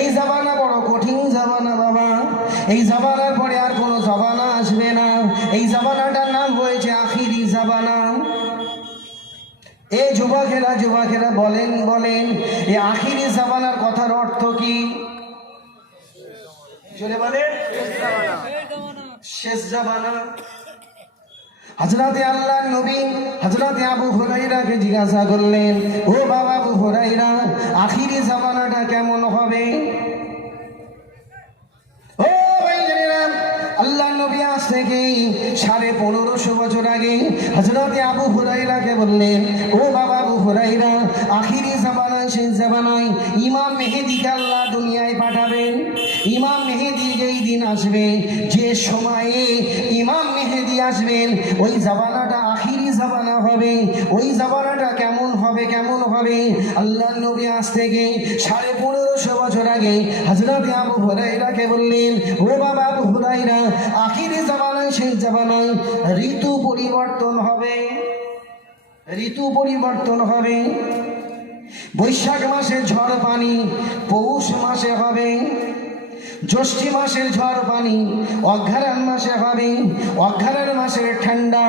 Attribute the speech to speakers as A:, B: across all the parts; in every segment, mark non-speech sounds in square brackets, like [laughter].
A: এই জামানা বড় কঠিন জামানা বাবা। এই জামানার পরে আর কোনো জামানা আসবে না। এই জামানাটার নাম হয়েছে আখিরি জামানা। এই যুবকেরা যুবকেরা, বলেন বলেন এই আখিরি জামানার কথার অর্থ কি? শেষ জামানা। হজরতে আল্লাহ নবী হজরতে আবু হুরাইরাকে জিজ্ঞাসা করলেন, ও বাবা আবু হুরাইরা আখিরি জামানাটা কেমন হবে? আল্লাহ নবী আজ থেকে সাড়ে পনেরোশো বছর আগে আবু বললেন, ও শেষ আল্লাহ দুনিয়ায় পাঠাবেন? ইমাম মেহেদি যেই দিন আসবে, যে সময়ে ইমাম মেহেদি আসবেন, ওই জামানাটা আখিরি জামানা হবে, ওই জামানাটা কেমন হবে কেমন হবে? আল্লাহ নবী আজ থেকে সাড়ে পনেরোশো বছর আগে হজরত আবু হুরাইরাকে বললেন, ও বাবা আবু হুরাইরা আখিরি জামানায় সেই জামানায় ঋতু পরিবর্তন হবে, ঋতু পরিবর্তন হবে, বৈশাখ মাসে ঝড় পানি, পৌষ মাসে হবে জ্যৈষ্ঠী মাসের ঝড় পানি, অঘ্রাণ মাসে হবে, অঘ্রাণ মাসের ঠান্ডা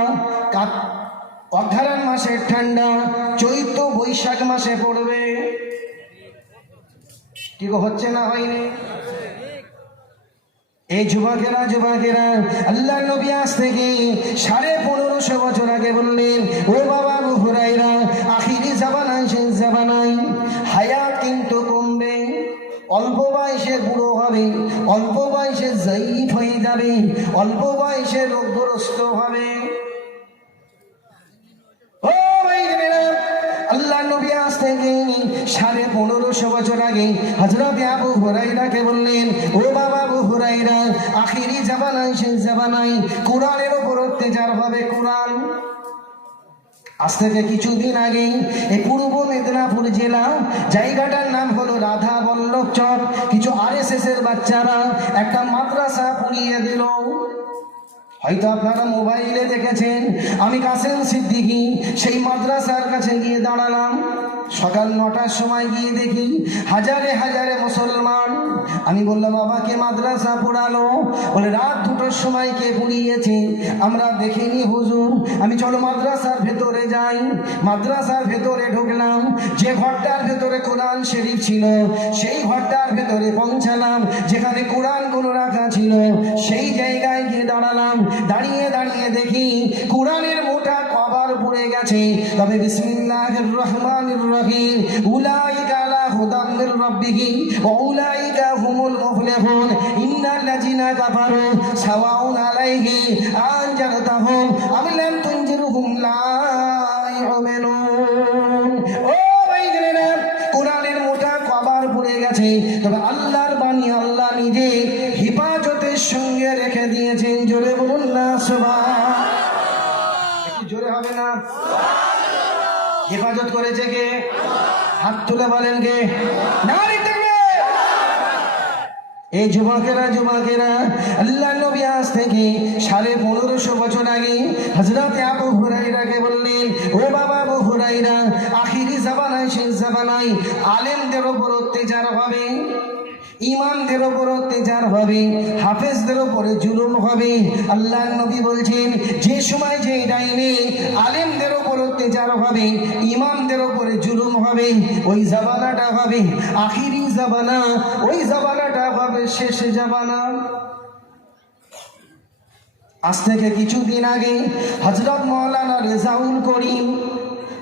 A: অঘ্রাণ মাসের ঠান্ডা, চৈত্র বৈশাখ মাসে পড়বে। কি গো, হচ্ছে না হয়নি? এই যুবকেরা যুবকেরা আল্লাহ নবী আজ থেকে সাড়ে পনেরোশো বছর আগে বললেন, ও বাবা আবু হুরাইরা আখিরি জাবানায় শেষ জাবানায় অল্প বয়সে বুড়ো হবে, অল্প বয়সে জয়ীফ হয়ে যাবে, অল্প বয়সে রোগগ্রস্ত হবে। আল্লাহ নবী আজ থেকে সাড়ে পনেরোশো বছর আগে হজরত আবু হুরাইরাকে বললেন, ও বাবা আবু হুরাইরা আখিরি জাবানায় শেষ জাবানায় কোরআনের ওপর অত্যাচার হবে, কোরআন। আজ থেকে কিছুদিন আগে এই পূর্ব মেদিনীপুর জেলা, জায়গাটার নাম হলো রাধা বল্লভ চক। কিছু আর এর বাচ্চারা একটা মাদ্রাসা পুড়িয়ে দিল। হয়তো আপনারা মোবাইলে দেখেছেন, আমি কাসেম সিদ্দিকি সেই মাদ্রাসার কাছে গিয়ে দাঁড়ালাম। সকাল নটার সময় গিয়ে দেখি হাজারে হাজারে মুসলমান। আমি বললাম বাবাকে মাদ্রাসা পড়ালো? বলে, রাত দুটোর সময় কে পুড়িয়েছে? আমরা দেখিনি হুজুর, আমি চলো মাদ্রাসার ভেতরে যাই। মাদ্রাসার ভেতরে ঢুকলাম। যে ঘরটার ভেতরে কোরআন শরীফ ছিল, সেই ঘরটার ভেতরে পৌঁছালাম, যেখানে কোরআন কোরআনগুলো রাখা ছিল। সেই জায়গায় গিয়ে দাঁড়ালাম। দাঁড়িয়ে দাঁড়িয়ে দেখি কোরআনের মোটা পড়ে গেছে। তবে বিসমিল্লাহির রহমানির রহিম। উলাইকা আলা হুদাম মির ওয়া উলাইকা হুমুল মুফলিহুন। ইন্নাল্লাযিনা কাফারু সাওয়াউন আলাইহিম বলেন কে? এই যুবকেরা যুবকেরা আল্লাহ নবী আজ থেকে সাড়ে পনেরোশো বছর আগে হজরত আবু হুরাইরাকে বললেন, ও বাবা আবু হুরাইরা আখিরি জাবানায় শেষ জাবানায় আলেমদের ওপর অত্যাচার হবে। ইমামদের ওপর অত্যাচার হবে, হাফেজদের ওপরে জুলুম হবে। আল্লাহ নবী বলছেন, যে সময় যে ডাইনে আলেমদের ওপর অত্যাচার হবে, ইমামদের ওপরে জুলুম হবে, ওই জাবানাটা হবে, আখিরি জাবানা ওই জাবানাটা হবে শেষ জাবানা আজ থেকে কিছুদিন আগে হজরত মৌলানা রেজাউল করিম,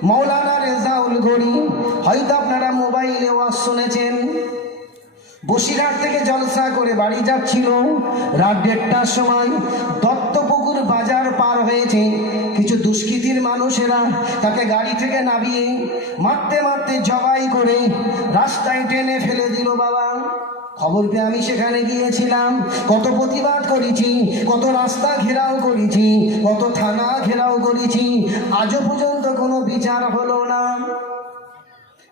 A: মৌলানা রেজাউল করিম, হয়তো আপনারা মোবাইলে ওয়াজ শুনেছেন বসিরহাট থেকে জলসা করে বাড়ি যাচ্ছিল। রাত দেড়টার সময় দত্তপুকুর বাজার পার হয়েছে। কিছু দুষ্কৃতির মানুষেরা তাকে গাড়ি থেকে নামিয়ে মারতে মারতে জবাই করে রাস্তায় টেনে ফেলে দিল বাবা। খবর পেয়ে আমি সেখানে গিয়েছিলাম। কত প্রতিবাদ করেছি, কত রাস্তা ঘেরাও করেছি, কত থানা ঘেরাও করেছি। আজও পর্যন্ত কোনো বিচার হলো না।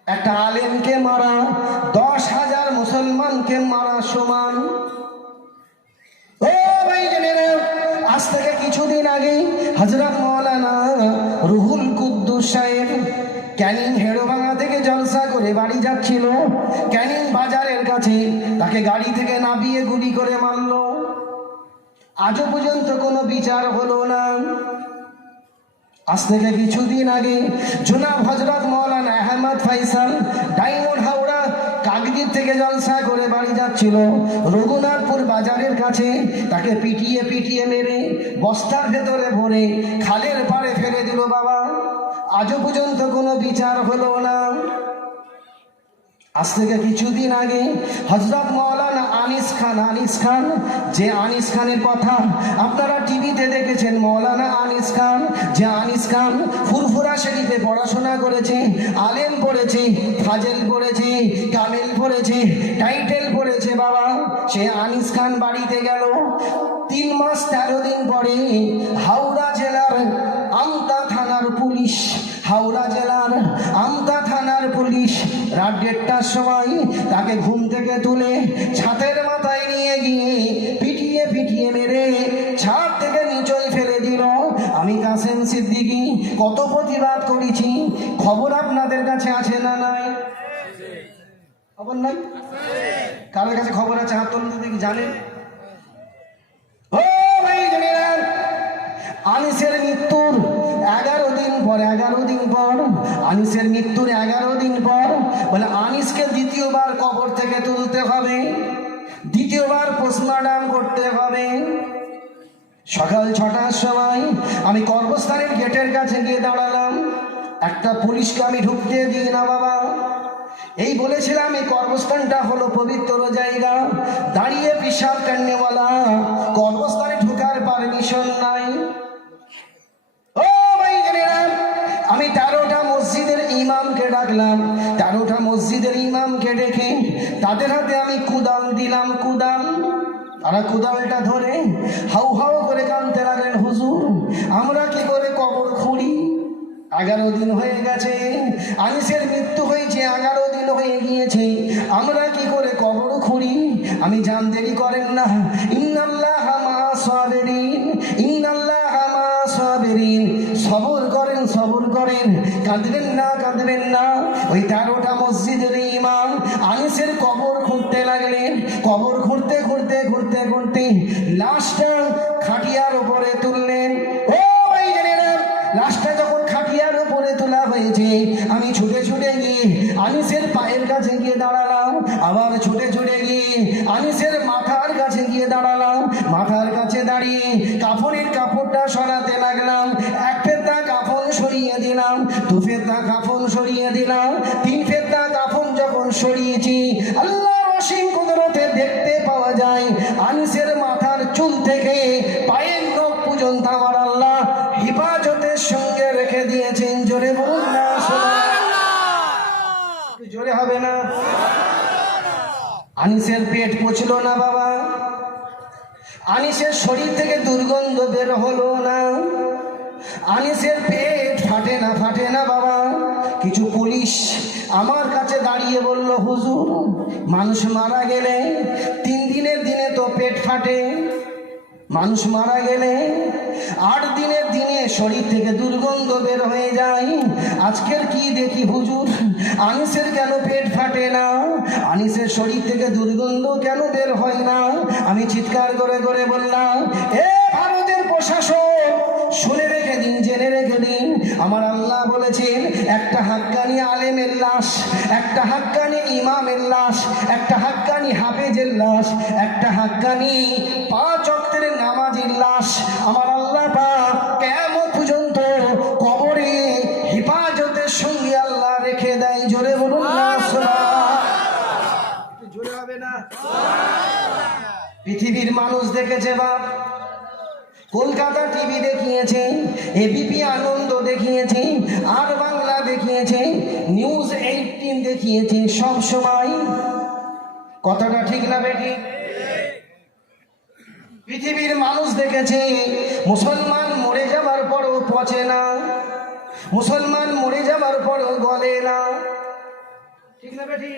A: একটা আলেমকে মারা দশ হাজার মুসলমানকে মারা সমান। ও ভাইজানেরা আজ থেকে কিছুদিন আগে হজরত মৌলানা রুহুল কুদ্দুস সাহেব ক্যানিং হেড়োভাঙা থেকে জলসা করে বাড়ি যাচ্ছিল। ক্যানিং বাজারের কাছে তাকে গাড়ি থেকে নামিয়ে গুলি করে মারলো। আজও পর্যন্ত কোনো বিচার হলো না। আজ থেকে কিছুদিন আগে জুনাব হজরত মৌলানা আহমদ ফাইসাল ডায়মন্ড হাওড়া কাকদ্বীপ থেকে জলসা করে বাড়ি যাচ্ছিল। রঘুনাথপুর বাজারের কাছে তাকে পিটিয়ে পিটিয়ে মেরে বস্তার ভেতরে ভরে খালের পাড়ে ফেলে দিল বাবা। আজও পর্যন্ত কোনো বিচার হলো না। আজ থেকে কিছুদিন আগে হজরত মৌলানা আনিস খান আনিস খান, যে আনিস খানের কথা আপনারা টিভিতে দেখেছেন, মৌলানা আনিস খান, যে আনিস খান ফুরফুরা শরীফে পড়াশোনা করেছে, আলেম পড়েছে, ফাজেল পড়েছে, কামেল পড়েছে, টাইটেল পড়েছে, বাবা। সে আনিস খান বাড়িতে গেল। তিন মাস তেরো দিন পরে হাওড়া জেলার আমতা থানার পুলিশ হাওড়া জেলার আমতা থানার পুলিশ রাত দেড়টার সময় তাকে ঘুম থেকে তুলে ছাতের মাথায় নিয়ে গিয়ে পিটিয়ে পিটিয়ে মেরে ছাদ থেকে নিচয় ফেলে দিল। আমি কাসেম সিদ্দিকি, কত প্রতিবাদ করেছি? খবর আপনাদের কাছে আছে না নাই? খবর নাই? কারোর কাছে খবর আছে? হাত তুলতে দেখি, জানেন? আনিসের মৃত্যুর এগারো দিন পর, এগারো দিন পর, আনিসের মৃত্যুর এগারো দিন পর, বলে আনিসকে দ্বিতীয়বার কবর থেকে তুলতে হবে, দ্বিতীয়বার পোস্টমর্টম করতে হবে। সকাল ছটার সময় আমি কর্মস্থানের গেটের কাছে গিয়ে দাঁড়ালাম। একটা পুলিশকে আমি ঢুকতে দিই না বাবা। এই বলেছিলাম, এই কর্মস্থানটা হলো পবিত্র জায়গা। দাঁড়িয়ে পিসাব টান্নেওয়ালা কর্মস্থানে ডাকলাম তেরোটা মসজিদের ইমামকে ডেকে তাদের হাতে আমি কুদাল দিলাম, কুদাল। তারা কুদালটা ধরে হাউ হাউ করে কানতে লাগলেন, হুজুর, আমরা কি করে কবর খুঁড়ি? এগারো দিন হয়ে গেছে, আনিসের মৃত্যু হয়েছে, এগারো দিন হয়ে গিয়েছে, আমরা কি করে কবর খুঁড়ি? আমি জান দেরি করেন না। ইন্নাল্লাহ মা সাবেরিন, ইন্নাল্লাহ মা সাবেরিন। করেন, কাঁদবেন না কাঁদবেন না। ওই তেরোটা মসজিদের ইমাম আনিসের কবর খুঁড়তে লাগলেন। কবর খুঁড়তে খুঁড়তে খুঁড়তে খুঁড়তে লাশটা খাটিয়ার উপরে তুললেন। ও লাশটা যখন খাটিয়ার উপরে তোলা হয়েছে, আমি ছুটে ছুটে গিয়ে আনিসের পায়ের কাছে গিয়ে দাঁড়ালাম। আবার ছুটে ছুটে গিয়ে আনিসের মাথার কাছে গিয়ে দাঁড়ালাম। মাথার কাছে দাঁড়িয়ে কাপড়ের কাপড়টা সরাতে লাগলাম। এক কাফন দিলাম। তিন ফেরটা কাফন যখন সরিয়েছি আল্লাহ অসীম কুদরতে দেখতে পাওয়া যায়, আনিসের মাথার চুল থেকে পায়ের নখ পর্যন্ত আমার আল্লাহ হিফাজতের সঙ্গে রেখে দিয়েছেন। জোরে জোরে হবে না? আনিসের পেট পচল না বাবা? আনিসের শরীর থেকে দুর্গন্ধ বের হলো না। আনিসের পেট ফাটে না ফাটে না বাবা। কিছু পুলিশ আমার কাছে দাঁড়িয়ে বলল, হুজুর, মানুষ মারা গেলে তিন দিনের দিনে তো পেট ফাটে। মানুষ মারা গেলে আট দিনের দিনে শরীর থেকে দুর্গন্ধ বের হয়ে যায়। আজকের কি দেখি হুজুর? আনিসের কেন পেট ফাটে না? আনিসের শরীর থেকে দুর্গন্ধ কেন বের হয় না? আমি চিৎকার করে করে বললাম, এ ভারতের প্রশাসন শুনে রেখে দিন জেনে রেখে দিন। আমার আল্লাহ বলেছেন একটা হাক্কানি আলেমের লাশ একটা হাক্কানি ইমামের লাশ একটা হাক্কানি হাফেজের লাশ একটা হাক্কানি পাঁচ অক্টের নামাজের লাশ। আমার আল্লাহ পাক কেমন পর্যন্ত কবরে হেফাজতের সঙ্গে আল্লাহ রেখে দেয়? জোরে বলুন জোরে হবে না? পৃথিবীর মানুষ দেখেছে বাপ কলকাতা টিভি দেখিয়েছে এবিপি আনন্দ দেখিয়েছে, আর বাংলা দেখিয়েছে, নিউজ এইটিন দেখিয়েছে সব সময়। কথাটা ঠিক না বেটি? পৃথিবীর মানুষ দেখেছে, মুসলমান মরে যাবার পরও পচে না। মুসলমান মরে যাবার পরও গলে না। ঠিক না বেটি?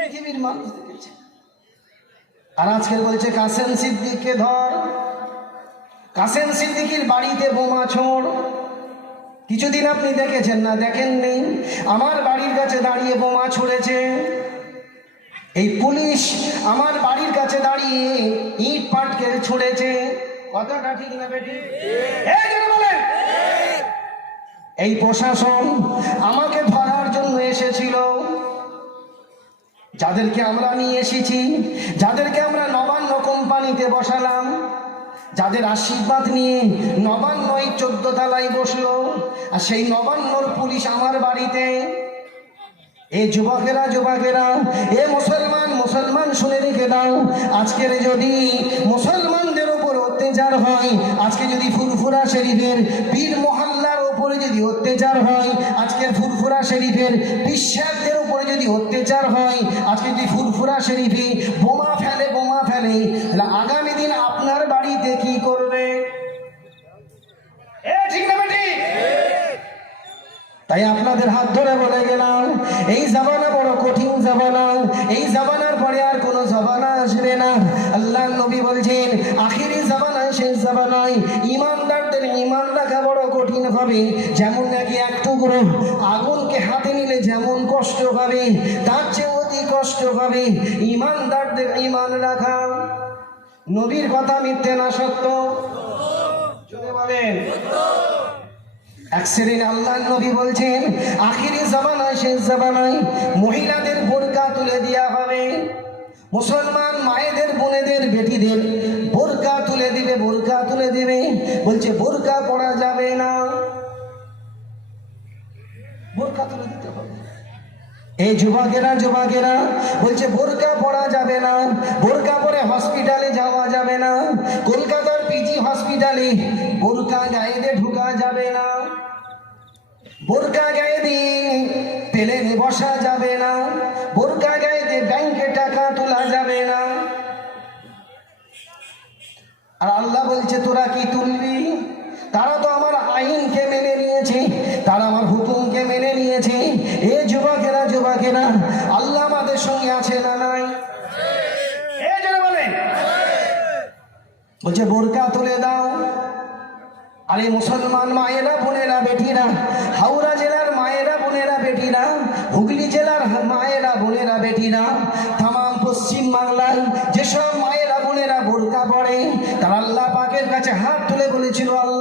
A: পৃথিবীর মানুষ দেখেছে। আর আজকে বলছে, কাসেম সিদ্দিককে ধর। কাসেম সিদ্দিকির বাড়িতে বোমা ছোড়। কিছুদিন আপনি দেখেছেন না দেখেন নেই। আমার বাড়ির কাছে দাঁড়িয়ে বোমা ছুড়েছে। এই পুলিশ আমার বাড়ির কাছে দাঁড়িয়ে ইট পাটকে ছুড়েছে। কথাটা ঠিক না বেটি এই বলেন। এই প্রশাসন আমাকে ধরার জন্য এসেছিল। যাদেরকে আমরা নিয়ে এসেছি যাদেরকে আমরা নবান্ন কোম্পানিতে বসালাম যাদের আশীর্বাদ নিয়ে নবান্ন এই চোদ্দ তলায় বসল, আর সেই নবান্নর পুলিশ আমার বাড়িতে। এ যুবকেরা যুবকেরা, এ মুসলমান মুসলমান শুনে রেখে দাও, আজকের যদি মুসলমানদের ওপর অত্যাচার হয়, আজকে যদি ফুরফুরা শরীফের পীর মহল্লার ওপরে যদি অত্যাচার হয়, আজকের ফুরফুরা শরীফের বিশ্বাসদের ওপরে যদি অত্যাচার হয়, আজকে যদি ফুরফুরা শরীফে বোমা ফেলে বোমা ফেলে আগামী তাই আপনাদের হাত ধরে বলে গেলাম, এই জামানা বড় কঠিন জামানা, এই জামানার পরে আর কোনো জামানা আসবে না। আল্লাহ নবী বলছেন, আখিরি জামানায় শেষ জামানায় ইমানদারদের ইমান রাখা বড় কঠিন হবে। যেমন নাকি এক টুকরো আগুনকে হাতে নিলে যেমন কষ্ট হবে তার চেয়ে অতি কষ্ট হবে ইমানদারদের ইমান রাখা, নবীর কথা মিথ্যে না সত্য। এক আল্লাহ নবী বলছেন শেষ মহিলাদের বোরকা তুলে দেওয়া মুসলমান মায়েদের, বোনেদের, বেটিদের বোরকা তুলে দিবে, বোরকা তুলে দিবে। বলছে, বোরকা পরা এই যুবকেরা যুবকেরা, বলছে, বোরকা পরা যাবে না, বোরকা পরে হসপিটালে যাওয়া যাবে না, কলকাতার পিজি হসপিটালে বোরকা গায়ে দিয়ে ঢুকা যাবে না, বোরকা গায়ে দিয়ে প্লেনে বসা যাবে না, বোরকা গায়ে দিয়ে ব্যাংকে টাকা তোলা যাবে না। আর আল্লাহ বলছে, তোরা কি তুলবি? তারা তো আমার আইনকে মেনে নিয়েছে, তারা আমার হুকুমকে মেনে নিয়েছে যুবকেরা আল্লাহ আমাদের সঙ্গে আছে না নাই? বলছে, বোরকা তুলে দাও। আরে, মুসলমান মায়েরা, বোনেরা, বেটিরা, হাওড়া জেলার মায়েরা, বোনেরা, বেটিরা, হুগলি জেলার মায়েরা, বোনেরা, বেটিরা তাম পশ্চিম বাংলায় যেসব মায়েরা, বোনেরা বোরকা পড়ে তারা আল্লাহ পাকের কাছে হাত তুলে বলেছিল আল্লাহ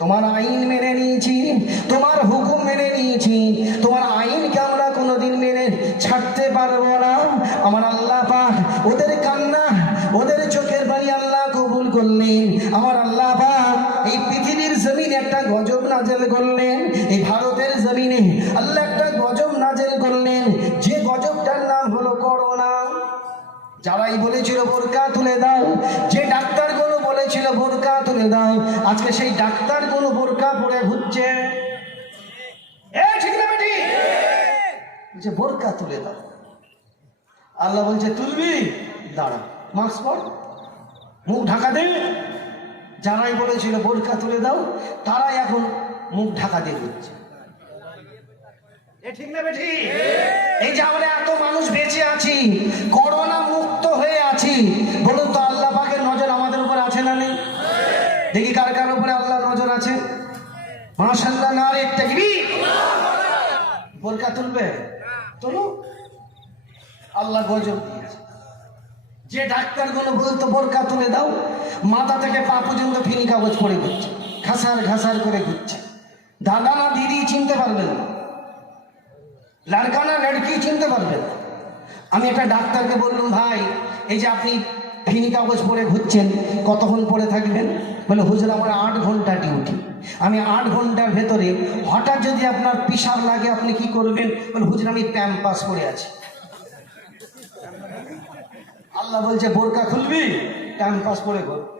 A: তোমার আইন মেনে নিয়েছি, তোমার হুকুম মেনে নিয়েছি। তোমার আইনকে আমরা কোনোদিন মেনে ছাড়তে পারব না। আমার আল্লাহ পাক ওদের কান্না, ওদের চোখের বাড়ি আল্লাহ কবুল করলেন। আমার আল্লাহ পাক এই পৃথিবীর জমিনে একটা গজব নাজেল করলেন। এই ভারতের জমিনে আল্লাহ একটা গজব নাজেল করলেন। যে গজবটার নাম হলো করোনা। যারাই বলেছিল বোরকা তুলে দাও, যে ডাক্তারগুলো বলেছিল বোরকা তুলে দাও। আজকে সেই ডাক্তারগুলো বোরকা পরে ঘুরছে। বোরকা তুলে দাও। আল্লাহ বলছে, তুলবি? দাঁড়া। মাস্ক পর। মুখ ঢাকা দে। যারাই বলেছিল বোরকা তুলে দাও, তারাই এখন মুখ ঢাকা দিয়ে ঘুরছে। এই যে আমরা এত মানুষ বেঁচে আছি, করোনা মুক্ত হয়ে আছি, বলুন তো আল্লাহ পাকের নজর আমাদের উপর আছে না নেই দেখি কার কার উপরে আল্লাহ নজর আছে। মাশাল্লাহ না রে তাকবীর বোরকা তুলবে? তোলো আল্লাহ গজব যে ডাক্তারগুলো বলতো, বোরকা তুলে দাও, মাথা থেকে পা পর্যন্ত ফিনি কাগজ পড়ে ঘুরছে, ঘাসার ঘাসার করে ঘুরছে। দাদা না দিদি চিনতে পারবেন না। লড়কা না লড়কি চিনতে পারবেন না। আমি একটা ডাক্তারকে বললাম, ভাই, এই যে আপনি ফিনি কাগজ পরে ঘুরছেন, কতক্ষণ পরে থাকবেন? বলে, হুজুর, আমার আট ঘণ্টা ডিউটি। আমি আট ঘণ্টার ভেতরে হঠাৎ যদি আপনার পিসাব লাগে, আপনি কি করবেন? বলে, হুজুর, আমি প্যাম্পাস পরে আছি। আল্লাহ বলছে, বোরকা খুলবি? ক্যাম্পাস পরে ঘোর।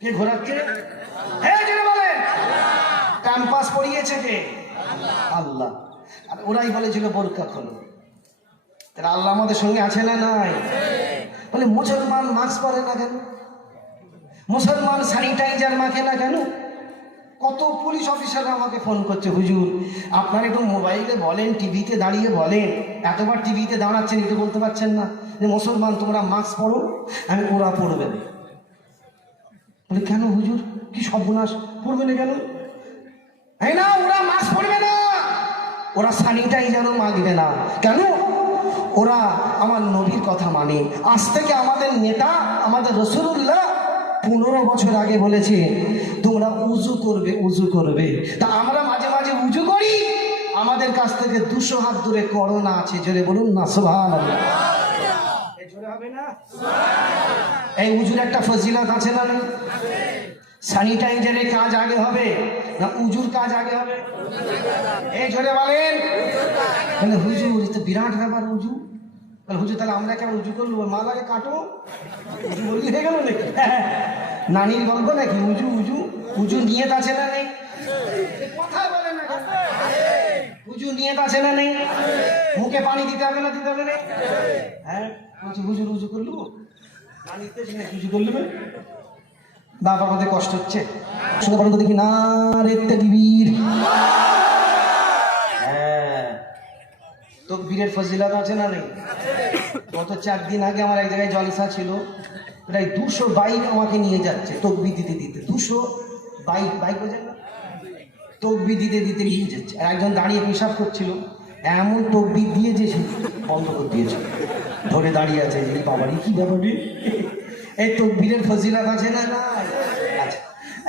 A: কে ঘোরাচ্ছে? বলেন! ক্যাম্পাস পরিয়েছে কে? আল্লাহ। আর ওরাই বলেছিল, বোরকা খোলো। তাহলে আল্লাহ আমাদের সঙ্গে আছে না নাই? বলে, মুসলমান মাস্ক পরে না কেন? মুসলমান স্যানিটাইজার মাখে না কেন? কত পুলিশ অফিসাররা আমাকে ফোন করছে, হুজুর, আপনারা একটু মোবাইলে বলেন টিভিতে দাঁড়িয়ে বলেন। এতবার টিভিতে দাঁড়াচ্ছেন একটু বলতে পারছেন না। যে, মুসলমান, তোমরা মাস্ক পরো, আমি ওরা পড়বে না। বলে, কেন হুজুর? কি সর্বনাশ? পড়বে না কেন? না, ওরা মাস্ক পড়বে না। ওরা স্যানিটাইজারও মাগবে না। কেন? ওরা আমার নবীর কথা মানে। আজ থেকে আমাদের নেতা, আমাদের রসুল্লাহ পনেরো বছর আগে বলেছে, তোমরা উজু করবে উজু করবে। তা আমরা মাঝে মাঝে উজু করি। আমাদের কাছ থেকে দুশো হাত দূরে করোনা আছে। জোরে বলুন না সোভান হবে না? এই উজুর একটা ফজিলত আছে না স্যানিটাইজারের কাজ আগে হবে না উজুর কাজ আগে হবে? এই জোরে বলেন। তাহলে হুজুর এ তো বিরাট ব্যাপার উজু তাহলে হুজুর তাহলে আমরা কেন উজু করল মালাকে কাটো। বললি হয়ে গেল নাকি? [laughs] নানির গল্প নাকি? উজু উজু উজু নিয়ত আছে না নেই? কথা বলে না না নেই? মুখে পানি দিতে হবে না দিতে হবে না? হ্যাঁ বলছি হুজুর বাবা আমাদের কষ্ট হচ্ছে। দেখি না রে তাকবীর হ্যাঁ তকবীরের ফজিলত আছে না নেই? গত চার দিন আগে আমার এক জায়গায় জলসা ছিল। প্রায় দুশো বাইক আমাকে নিয়ে যাচ্ছে তকবি দিতে দিতে। দুশো বাইক বাইক বোঝেন না? তকবি দিতে দিতে নিয়ে যাচ্ছে। আর একজন দাঁড়িয়ে পেশাব করছিল। এমন তকবি দিয়ে যে বন্ধ করে দিয়েছে। ধরে দাঁড়িয়ে আছে যে বাবারই কি ব্যাপার? এই তকবীরের ফজিলত আছে না না আচ্ছা।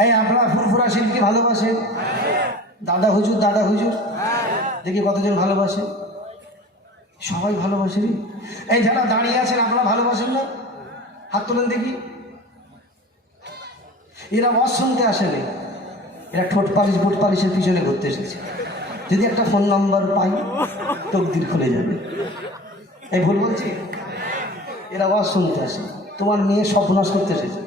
A: এই আপনারা ফুরফুরা শিল্পকে ভালোবাসেন? দাদা হুজুর দাদা হুজুর? দেখি কতজন ভালোবাসে সবাই ভালোবাসে রে। এই যারা দাঁড়িয়ে আছেন, আপনারা ভালোবাসেন না? হাত তোলেন দেখি। এরা ওয়াজ শুনতে আসেনি এরা ঠোঁট পালিশ, বুট পালিশের পিছনে ঘুরতে এসেছে। যদি একটা ফোন নাম্বার পাই, তকদির খুলে যাবে। এই ভুল বলছি? এরা ওয়াজ শুনতে আসে। তোমার মেয়ে সর্বনাশ করতে এসেছে।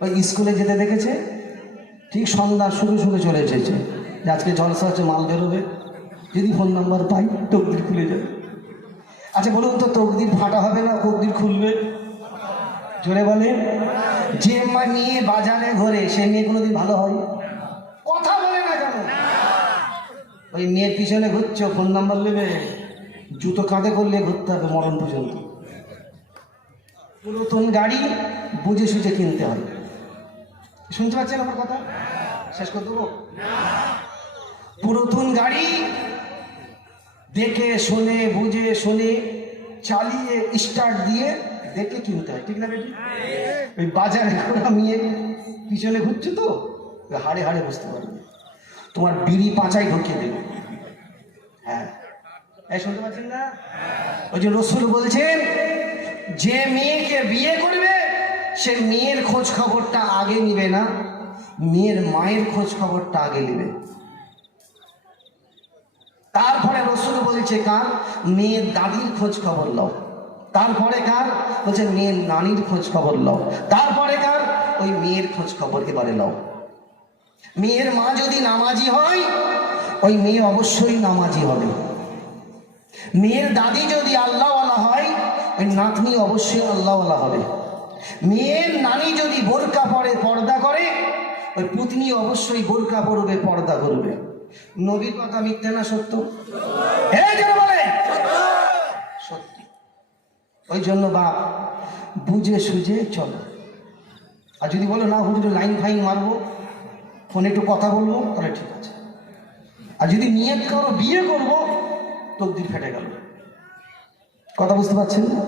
A: ওই স্কুলে যেতে দেখেছে, ঠিক সন্ধ্যা শুরু শুরু চলে এসেছে। আজকে জলসা হচ্ছে, মাল বেরোবে। যদি ফোন নাম্বার পাই, তকদির খুলে যাবে। আচ্ছা বলুন তো, তকদির ফাটা হবে না, তকদির খুলবে? জোরে বলে যে মা- মেয়ে বাজারে ঘরে, সে মেয়ে কোনোদিন ভালো হয়? কথা বলে না কেন? ওই মেয়ের পিছনে ঘুরছো ফোন নাম্বার নেবে। জুতো কাঁধে করলে ঘুরতে হবে, মরণ পর্যন্ত। পুরাতন গাড়ি বুঝে সুঝে কিনতে হয় শুনতে পাচ্ছেন আমার কথা? শেষ করে দেবো? পুরাতন গাড়ি দেখে, শুনে, বুঝে, শুনে চালিয়ে স্টার্ট দিয়ে দেখে কিনতে হয়, ঠিক না বেটি? ওই বাজারে ঘোরা মেয়ে পিছনে ঘুরছো তো হাড়ে হাড়ে বুঝতে পারবে। তোমার বিড়ি পাঁচাই ঢুকিয়ে দেবে। হ্যাঁ। এই শুনতে পাচ্ছেন না? ওই যে রসুল বলছেন, যে মেয়েকে বিয়ে করবে, সে মেয়ের খোঁজ খবরটা আগে নিবে না, মেয়ের মায়ের খোঁজ খবরটা আগে নেবে। তারপরে রসুল বলছে কার? মেয়ের দাদির খোঁজ খবর লও। তারপরে কার? বলছে, মেয়ের নানির খোঁজ খবর লও। তারপরে কার? ওই মেয়ের খোঁজ খবর এবারে লও। মেয়ের মা যদি নামাজি হয়, ওই মেয়ে অবশ্যই নামাজি হবে। মেয়ের দাদি যদি আল্লাহওয়ালা হয়, ওই নাতনি অবশ্যই আল্লাহওয়ালা হবে। মেয়ের নানি যদি বোরকা পরে পর্দা করে, ওই পুতনি অবশ্যই বোরকা পরবে, পর্দা করবে। নবীর কথা মিথ্যে না সত্য? বলে? সত্য। ওই জন্য বাপ, বুঝে সুঝে চলো। আর যদি বলো, না, হুজুর, লাইন ফাইন মারবো, ফোনে একটু কথা বলব, তাহলে ঠিক আছে। আর যদি নিয়ত করো, বিয়ে করব, তকদির ফেটে গেল। কথা বুঝতে পারছেন না?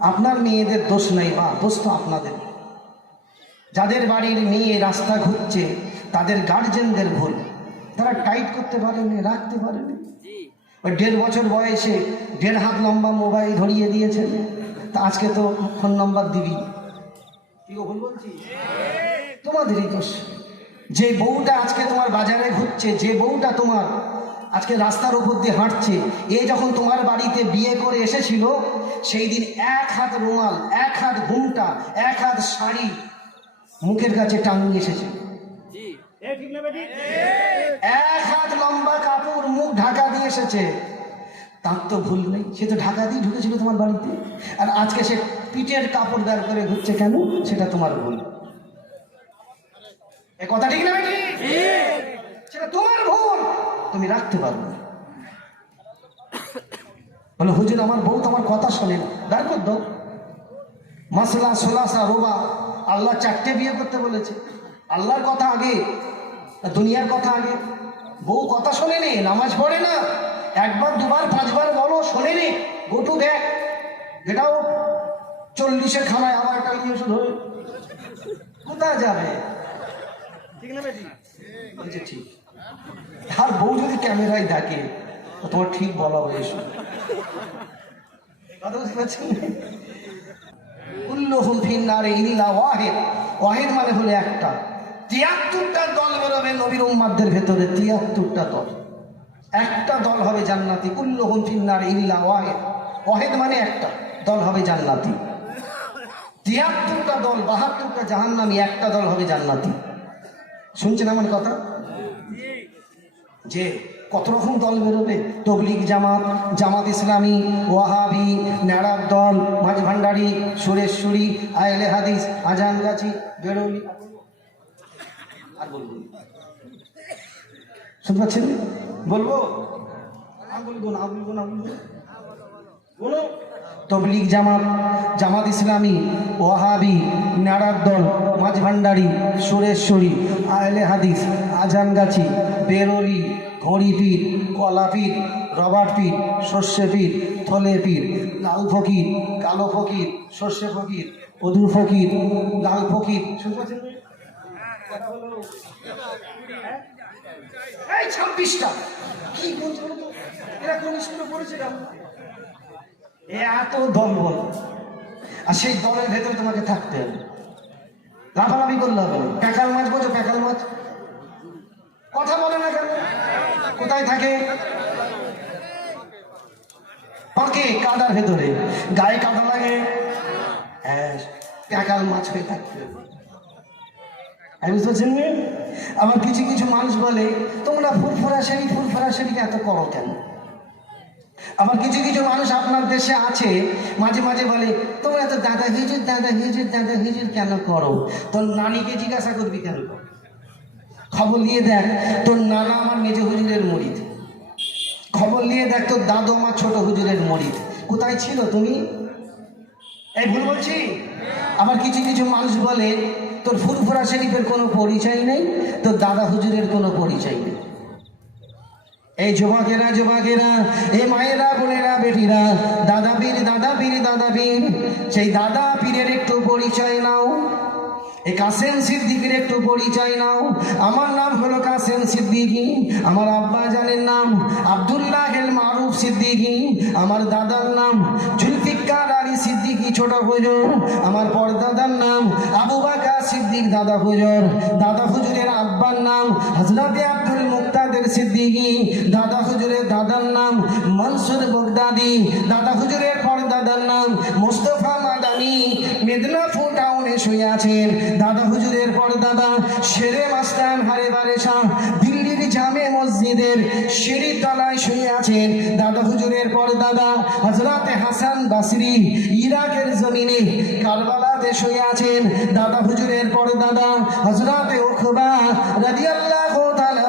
A: আপনার মেয়েদের দোষ নেই, বা দোষ তো আপনাদের। যাদের বাড়ির মেয়ে রাস্তা ঘুরছে, তাদের গার্জেনদের ভুল। তারা টাইট করতে পারেনি রাখতে পারেনি। ওই দেড় বছর বয়সে দেড় হাত লম্বা মোবাইল ধরিয়ে দিয়েছেন। তা আজকে তো ফোন নাম্বার দিবি। তোমাদেরই দোষ। যে বউটা আজকে তোমার বাজারে ঘুরছে যে বউটা তোমার আজকে রাস্তার উপর দিয়ে হাঁটছে এ যখন তোমার বাড়িতে বিয়ে করে এসেছিল সেই দিন এক হাত রুমাল এক হাত ঘুমটা এক হাত শাড়ি মুখের কাছে টাঙিয়ে এসেছে। এক হাত লম্বা কাপড়, মুখ ঢাকা দিয়ে এসেছে। তার তো ভুল নেই, সে তো ঢাকা দিয়ে ঢুকেছিল তোমার বাড়িতে। আর আজকে সে পিঠের কাপড় করে ঘুরছে কেন, সেটা তোমার ভুল। কথা ঠিক না সেটা তোমার ভুল। তুমি রাখতে পারবে বলে, হুজুর, আমার বউ তো আমার কথা শোনে না। দাঁড় কর মশলা সোলাসা, রোবা, আল্লাহ চারটে বিয়ে করতে বলেছে। আল্লাহর কথা আগে, দুনিয়ার কথা আগে। বউ কথা শোনে নে নামাজ পড়ে না। একবার, দুবার, পাঁচবার বলো শোনে গোটু দেখ, এটাও চল্লিশে খানায় আবার একটা নিয়ে ধরে কোথায় যাবে? ঠিক ঠিক। আর বউ যদি ক্যামেরায় তো তোমার ঠিক বলা হয়ে এসো। কথা বুঝতে পারছেন? কুল্লুহুম ফিন্নারে ইল্লা ওয়াহিদ। ওয়াহিদ মানে হলো একটা। তিয়াত্তরটা দল বেরোবে নবীর উম্মাদের ভেতরে, তিয়াত্তরটা দল। একটা দল হবে জান্নাতি, কুল্লুহুম ফিন্নারে ইল্লা ওয়াহিদ। ওয়াহিদ মানে একটা, দল হবে জান্নাতি। তিয়াত্তরটা দল, বাহাত্তরটা জাহান্নামী, একটা দল হবে জান্নাতি। শুনছেন আমার কথা? যে কত রকম দল বেরোবে? তবলিগ জামাত জামাত ইসলামী, ওয়াহাবি, ন্যাড়ার দল মাঝ ভান্ডারি সুরেশ্বরী, আয়লে হাদিস, আজান গাছি বেরোলি। আর বলব। শুনতে পাচ্ছেন? বলব? বলব জামাত জামাত ইসলামী, ওয়াহাবি নাড়ার দল মাঝ ভান্ডারি সুরেশ্বরী, আহলে হাদিস, আজানগাছি, বেরোলি ঘড়ি পীর কলা পীর রবার পীর সর্ষে পীর থলে পীর লাল ফকির কালো ফকির সর্ষে ফকির অদুর ফকির লাল ফকির শুনতে পাচ্ছেন? এই ছাব্বিশটা। কি বলছো? এরা কোন স্কুলে পড়েছে এটা? এ এত দল বল। আর সেই দলের ভেতরে তোমাকে থাকতে হবে। লাফালাফি করলে হবে প্যাকাল মাছ বোঝো প্যাকাল মাছ। কথা বলে না কেন? কোথায় থাকে? পাকে কাদার ভেতরে। গায়ে কাদা লাগে। হ্যাঁ প্যাকাল মাছ হয়ে থাকতে হবে। আমি? আবার কিছু কিছু মানুষ বলে, তোমরা ফুরফুরা শাড়ি ফুরফুরা শাড়ি এত করো কেন? আবার কিছু কিছু মানুষ আপনার দেশে আছে, মাঝে মাঝে বলে, তোমরা এত দাদা হিজুর দাদা হিজুর দাদা হিজুর কেন করো? তোর নানিকে জিজ্ঞাসা করবি কেন করো? খবর নিয়ে দেখ, তোর নানা আমার মেজ হুজুরের মরিদ। খবর নিয়ে দেখ, তোর দাদু আমার ছোট হুজুরের মরিদ। কোথায় ছিল তুমি? এই ভুল বলছি? আবার কিছু কিছু মানুষ বলে তোর ফুরফুরা শরীফের কোনো পরিচয় নেই, তোর দাদা হুজুরের কোনো পরিচয় নেই। এই যুবকেরা যুবকেরা এই মায়েরা, বোনেরা, বেটিরা, দাদা পীর দাদা পীর দাদা পীর সেই দাদা পীরের একটু পরিচয় নাও এই কাসেম সিদ্দিকের একটু পরিচয় নাও। আমার নাম হলো কাসেম সিদ্দিকি, আমার আব্বা জানের নাম আবদুল্লাহ মারুফ সিদ্দিকি, আমার দাদার নাম আলী সিদ্দিকি ছোট হুজুর, আমার পরদাদার নাম আবু বাকা সিদ্দিক দাদা হুজুর। দাদা হুজুরের আব্বার নাম হজরতে আব্দুল মুক্তাদের সিদ্দিকি। দাদা হুজুরের দাদার নাম মনসুর বগদাদি। দাদা হুজুরের পরদাদার নাম মোস্তফা মাদানি। মেদিনীপুর টাউনে শুয়ে আছেন। দাদা হুজুরের পরদাদা শেরে মাস্তান হারে বারে শাহ দিল্লির জামে মসজিদের সিঁড়ি তলায় শুয়ে আছেন দাদা হুজুরের পরদাদা হজরতে হাসান বাসরি, ইরাকের জমিনে। কারবালাতে শুয়ে আছেন দাদা হুজুরের পরদাদা হজরতে ওখবা রাদিয়াল্লাহু তাআলা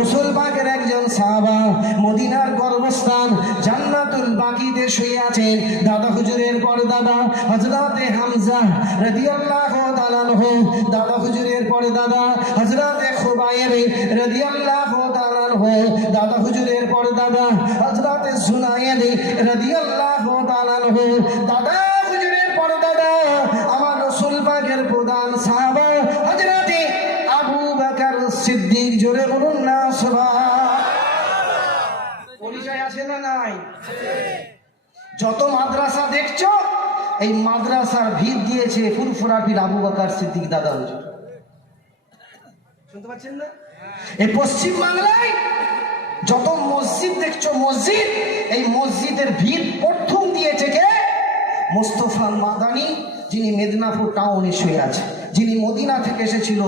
A: রাসূল পাকের একজন সাহাবা। মদিনার গর্ভস্থান জান্নাতুল বাকিতে শুয়ে আছেন দাদা হুজুরের পরদাদা, হযরতে হামজা রাদিয়াল্লাহু তাআলা দাদা হুজুরের পরদাদা, হযরতে খুবাইর রাদিয়াল্লাহু আনহু দাদা হুজুরের পরদাদা হযরতে সুনাইর রাদিয়াল্লাহু তাআলা আনহু, দাদা হুজুরের পরদাদা আমার রাসূল পাকের প্রধান আবু সিদ্দিক, জোরে বলুন না সুবহান পরিচয় আছে না নাই? যত মাদ্রাসা দেখছ, এই মাদ্রাসার ভিত দিয়েছে ফুরফুরা পীর আবু বকর সিদ্দিক দাদা হুজুর। শুনতে পাচ্ছেন না? এই পশ্চিম বাংলায় যত মসজিদ দেখছ, মসজিদ, এই মসজিদের ভিড় প্রথম দিয়েছে কে মোস্তফা মাদানি, যিনি মেদিনীপুর টাউনে শুয়ে আছে, যিনি মদিনা থেকে এসেছিল,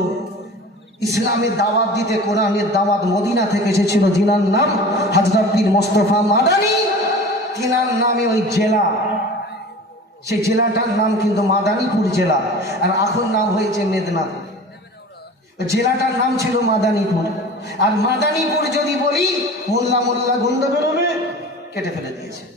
A: ইসলামের দাওয়াত দিতে, কোরআনের দাওয়াত মদিনা থেকে এসেছিল, যিনার নাম হাজরত পীর মোস্তফা মাদানি, তিনার নামে ওই জেলা, সেই জেলাটার নাম কিন্তু মাদানীপুর জেলা, আর এখন নাম হয়েছে মেদিনীপুর। জেলাটার নাম ছিল মাদানীপুর। আর মাদানীপুর যদি বলি, মোল্লা মোল্লা গন্ধ বেরোবে, কেটে ফেলে দিয়েছে।